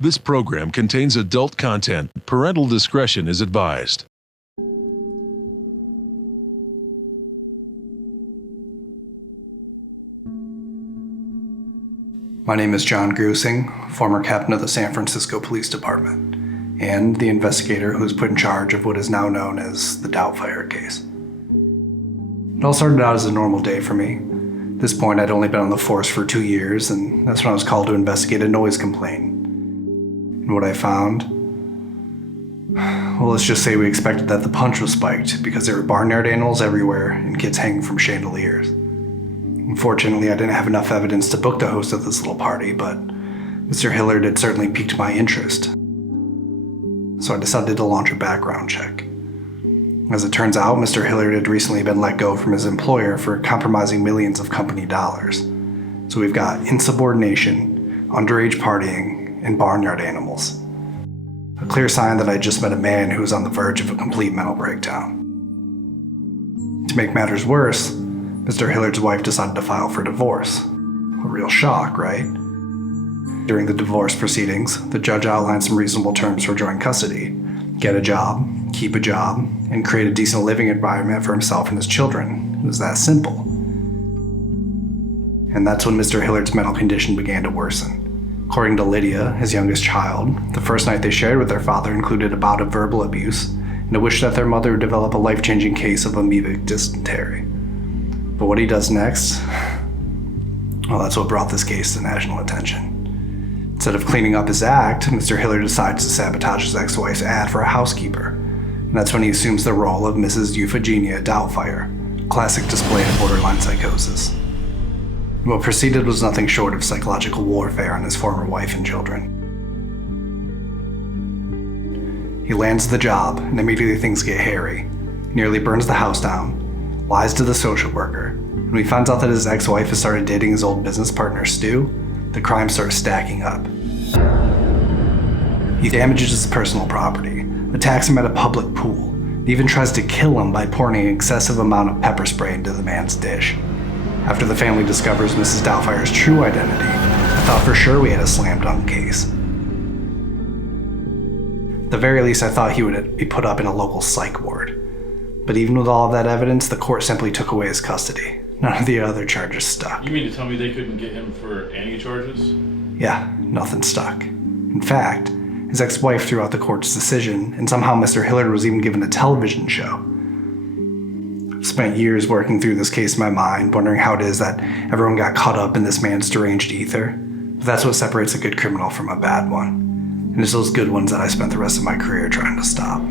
This program contains adult content. Parental discretion is advised. My name is John Goosing, former captain of the San Francisco Police Department, and the investigator who was put in charge of what is now known as the Doubtfire case. It all started out as a normal day for me. At this point, I'd only been on the force for 2 years, and that's when I was called to investigate a noise complaint. And what I found? Well, let's just say we expected that the punch was spiked because there were barnyard animals everywhere and kids hanging from chandeliers. Unfortunately, I didn't have enough evidence to book the host of this little party, but Mr. Hillard had certainly piqued my interest. So I decided to launch a background check. As it turns out, Mr. Hillard had recently been let go from his employer for compromising millions of company dollars. So we've got insubordination, underage partying, and barnyard animals. A clear sign that I just met a man who was on the verge of a complete mental breakdown. To make matters worse, Mr. Hillard's wife decided to file for divorce. A real shock, right? During the divorce proceedings, the judge outlined some reasonable terms for joint custody. Get a job, keep a job, and create a decent living environment for himself and his children. It was that simple. And that's when Mr. Hillard's mental condition began to worsen. According to Lydia, his youngest child, the first night they shared with their father included a bout of verbal abuse and a wish that their mother would develop a life-changing case of amoebic dysentery. But what he does next, well, that's what brought this case to national attention. Instead of cleaning up his act, Mr. Hillard decides to sabotage his ex-wife's ad for a housekeeper. And that's when he assumes the role of Mrs. Euphigenia Doubtfire, a classic display of borderline psychosis. What preceded was nothing short of psychological warfare on his former wife and children. He lands the job, and immediately things get hairy. He nearly burns the house down, lies to the social worker. When he finds out that his ex-wife has started dating his old business partner Stu, the crime starts stacking up. He damages his personal property, attacks him at a public pool, and even tries to kill him by pouring an excessive amount of pepper spray into the man's dish. After the family discovers Mrs. Doubtfire's true identity, I thought for sure we had a slam dunk case. At the very least, I thought he would be put up in a local psych ward. But even with all of that evidence, the court simply took away his custody. None of the other charges stuck. You mean to tell me they couldn't get him for any charges? Yeah, nothing stuck. In fact, his ex-wife threw out the court's decision, and somehow Mr. Hillard was even given a television show. I've spent years working through this case in my mind, wondering how it is that everyone got caught up in this man's deranged ether. But that's what separates a good criminal from a bad one. And it's those good ones that I spent the rest of my career trying to stop.